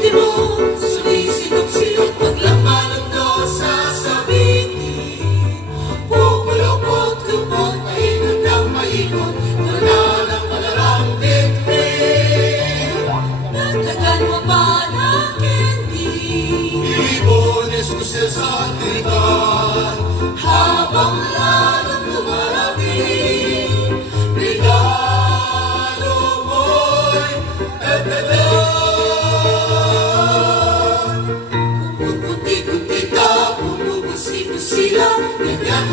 timog, sumisilok-silok, paglaman ng dos sasabitin. Pupulupot-lupot, maikot ng maikot, wala ng malarang bitbit. Nagtagal mo pa ng candy, ibones ko siya sa tigan, habang lalong lumarami. Regalo mo'y epelan. Kung puti-puti ka, bumubusi-busi lang, ganyan